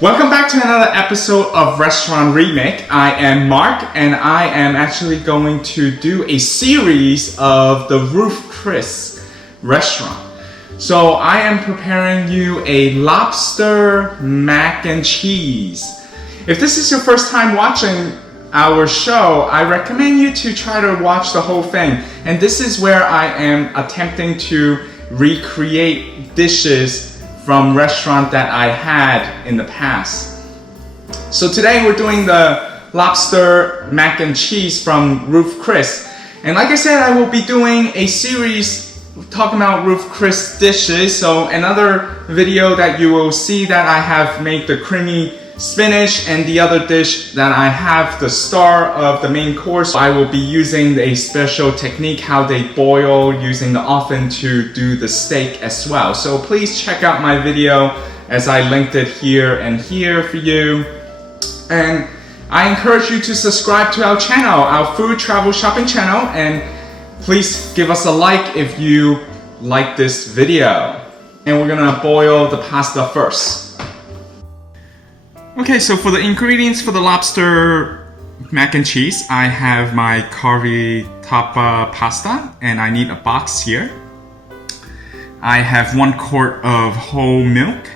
Welcome back to another episode of Restaurant Remake. I am Mark and I am actually going to do a series of the Ruth Chris restaurant. So I am preparing you a lobster mac and cheese. If this is your first time watching our show, I recommend you to try to watch the whole thing. And this is where I am attempting to recreate dishes from restaurant that I had in the past. So today we're doing the lobster mac and cheese from Ruth Chris. And like I said, I will be doing a series talking about Ruth Chris dishes. So another video that you will see that I have made the creamy spinach, and the other dish that I have the star of the main course. I will be using a special technique how they boil using the oven to do the steak as well. So please check out my video as I linked it here and here for you. And I encourage you to subscribe to our channel, our food travel shopping channel, and please give us a like if you like this video. And we're gonna boil the pasta first. Okay, so for the ingredients for the lobster mac and cheese, I have my cavi-tappa pasta, and I need a box here. I have 1 quart of whole milk,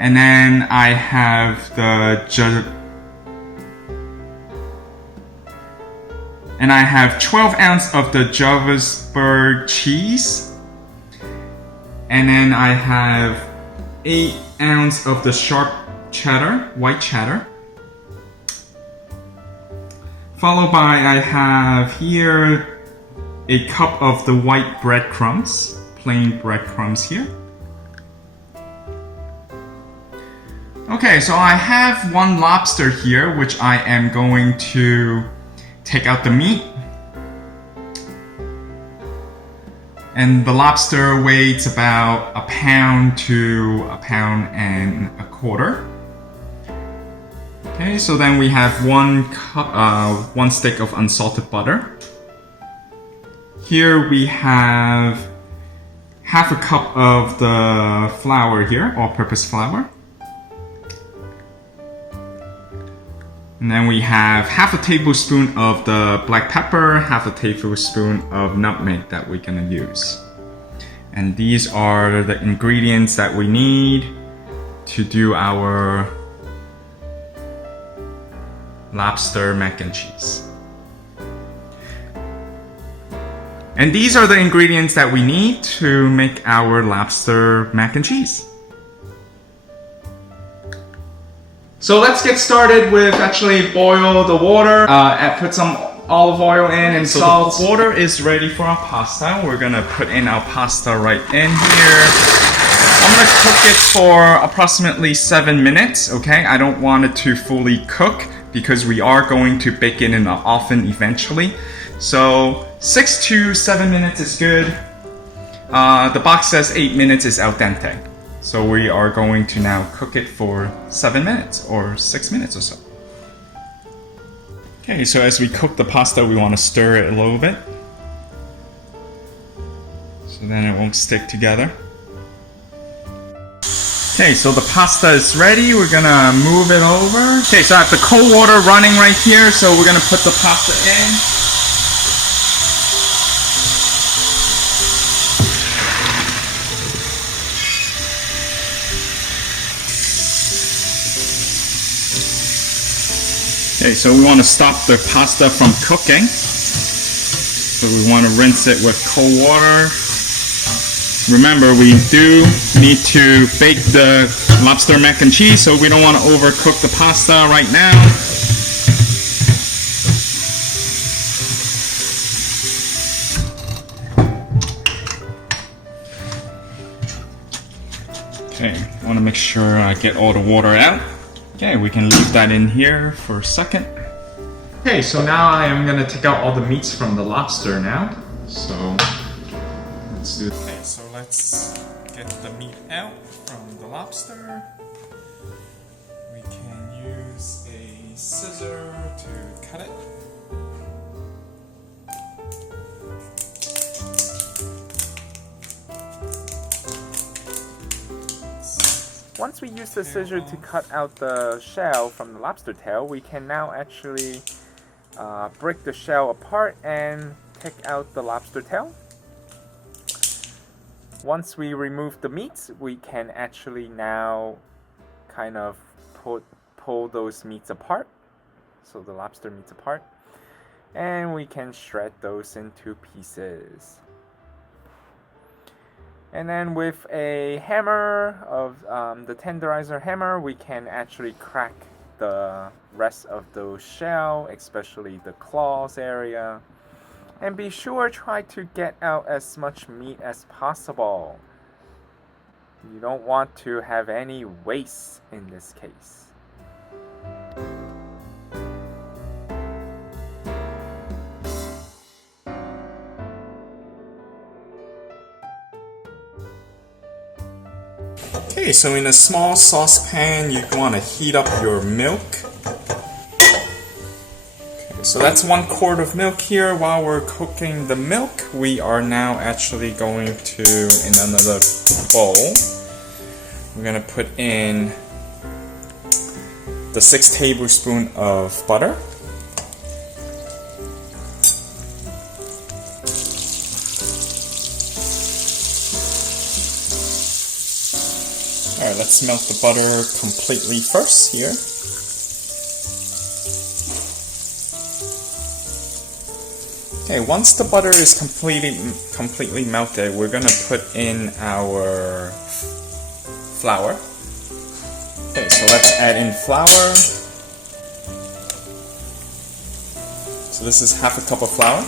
and then I have and I have 12 ounces of the Johannesburg cheese, and then I have 8 ounces of the sharp cheddar, white cheddar, followed by I have here a cup of the white breadcrumbs, plain breadcrumbs here. Okay, so I have 1 lobster here, which I am going to take out the meat. And the lobster weighs about 1 pound to 1.25 pounds. Okay, so then we have 1 stick of unsalted butter. Here we have half a cup of the flour here, all-purpose flour. And then we have half a tablespoon of the black pepper, half a tablespoon of nutmeg that we're gonna use. And these are the ingredients that we need to do our lobster mac and cheese. And these are the ingredients that we need to make our lobster mac and cheese. So let's get started with actually boil the water, put some olive oil in and salt. So the water is ready for our pasta. We're gonna put in our pasta right in here. I'm gonna cook it for approximately 7 minutes, okay? I don't want it to fully cook because we are going to bake it in the oven eventually. So 6 to 7 minutes is good. The box says 8 minutes is al dente. So we are going to now cook it for 7 minutes or 6 minutes or so. Okay, so as we cook the pasta, we want to stir it a little bit, so then it won't stick together. Okay, so the pasta is ready. We're gonna move it over. Okay, so I have the cold water running right here, so we're gonna put the pasta in. Okay, so we want to stop the pasta from cooking. So we want to rinse it with cold water. Remember, we do need to bake the lobster mac and cheese, so we don't want to overcook the pasta right now. Okay, I want to make sure I get all the water out. Okay, we can leave that in here for a second. Okay, so now I am going to take out all the meats from the lobster now. So let's do it. Okay, so let's get the meat out from the lobster. We can use a scissor to cut it. Once we use the scissor to cut out the shell from the lobster tail, we can now actually break the shell apart and take out the lobster tail. Once we remove the meats, we can actually now kind of pull those meats apart, so the lobster meats apart, and we can shred those into pieces. And then with a hammer of the tenderizer hammer, we can actually crack the rest of those shell, especially the claws area. And be sure try to get out as much meat as possible. You don't want to have any waste in this case. Okay, so in a small saucepan, you want to heat up your milk. Okay, so that's 1 quart of milk here. While we're cooking the milk, we are now actually going to, in another bowl, we're going to put in the 6 tablespoons of butter. Alright, let's melt the butter completely first here. Okay, once the butter is completely melted, we're gonna put in our flour. Okay, so let's add in flour. So this is half a cup of flour.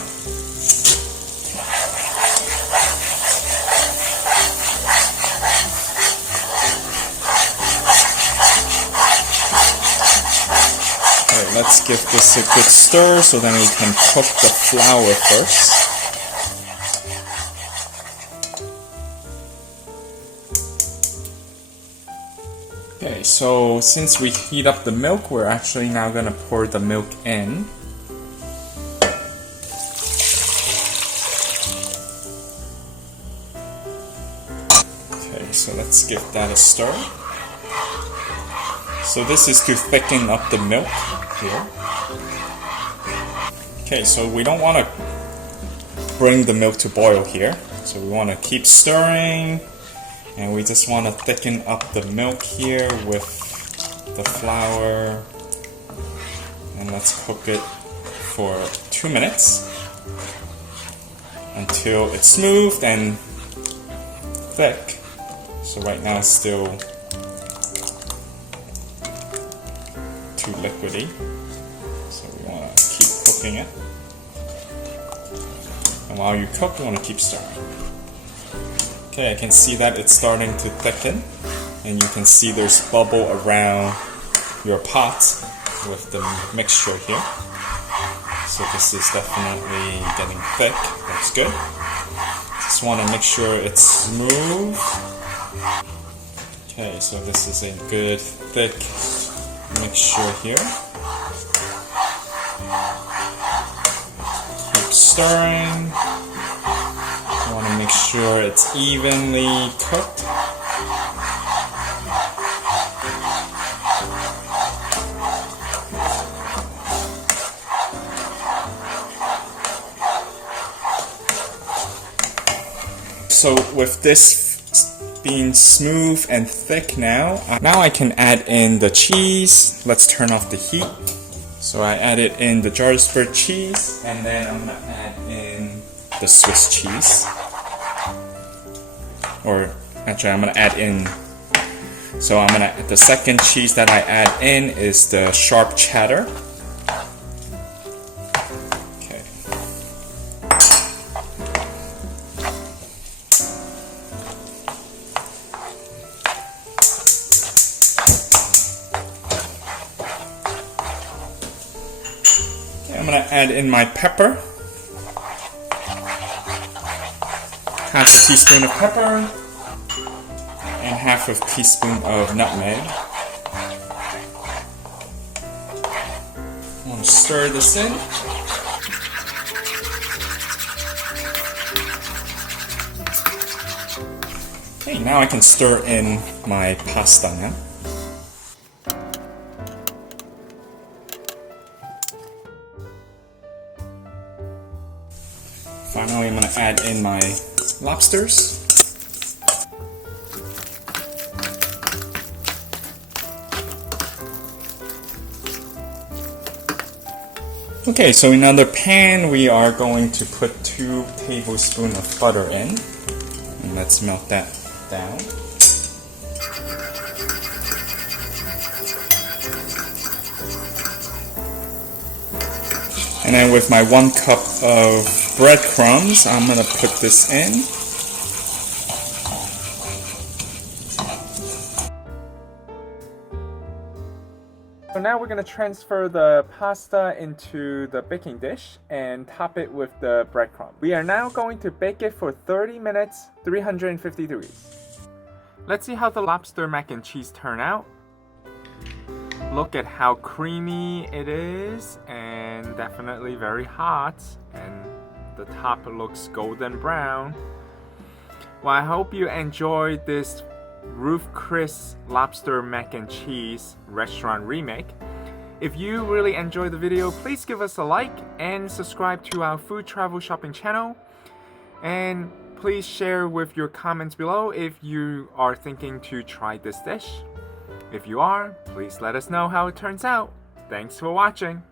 Let's give this a good stir so then we can cook the flour first. Okay, so since we heat up the milk, we're actually now going to pour the milk in. Okay, so let's give that a stir. So this is to thicken up the milk here. Okay, so we don't want to bring the milk to boil here. So we want to keep stirring, and we just want to thicken up the milk here with the flour. And let's cook it for 2 minutes until it's smooth and thick. So right now it's still too liquidy, so we want to keep cooking it. And while you cook, you want to keep stirring. Okay, I can see that it's starting to thicken, and you can see there's bubble around your pot with the mixture here. So this is definitely getting thick. That's good. Just want to make sure it's smooth. Okay, so this is a good thick mixture here. Keep stirring. You want to make sure it's evenly cooked. So with this being smooth and thick now I can add in the cheese. Let's turn off the heat. So I added in the jar spread cheese, and then I'm gonna add in the Swiss cheese. Or actually I'm gonna add in, the second cheese that I add in is the sharp cheddar. I'm going to add in my pepper, half a teaspoon of pepper, and half a teaspoon of nutmeg. I'm going to stir this in. Okay, Okay, now I can stir in my pasta now. Finally, I'm gonna add in my lobsters. Okay, so in another pan, we are going to put 2 tablespoons of butter in. And let's melt that down. And then with my 1 cup of breadcrumbs, I'm gonna put this in. So now we're going to transfer the pasta into the baking dish and top it with the breadcrumb. We are now going to bake it for 30 minutes, 350 degrees. Let's see how the lobster mac and cheese turn out. Look at how creamy it is and definitely very hot, and the top looks golden brown. Well, I hope you enjoyed this Ruth Chris lobster mac and cheese restaurant remake. If you really enjoyed the video, please give us a like and subscribe to our food travel shopping channel. And please share with your comments below if you are thinking to try this dish. If you are, please let us know how it turns out. Thanks for watching.